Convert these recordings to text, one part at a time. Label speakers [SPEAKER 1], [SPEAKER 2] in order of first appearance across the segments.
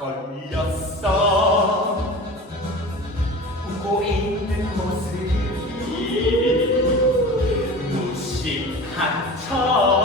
[SPEAKER 1] 걸렸어. 웃고 있는 모습이 무심한 척.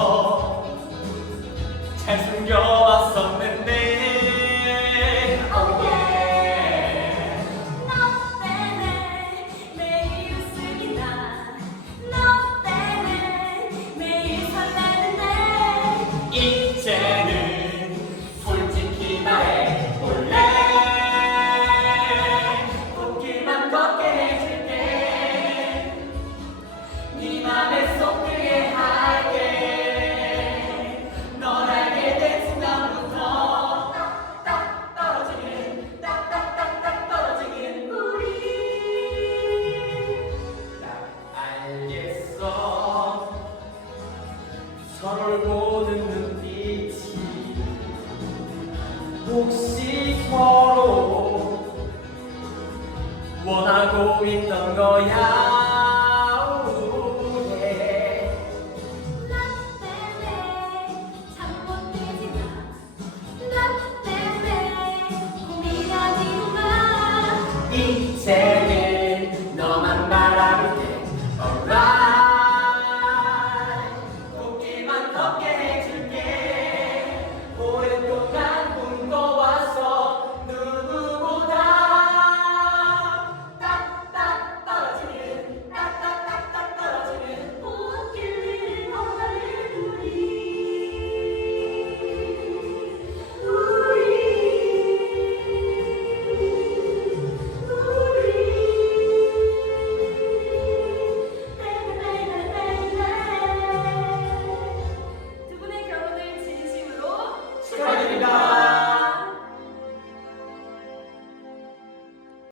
[SPEAKER 1] 널 보는 눈빛이 혹시 서로 원하고 있던 거야?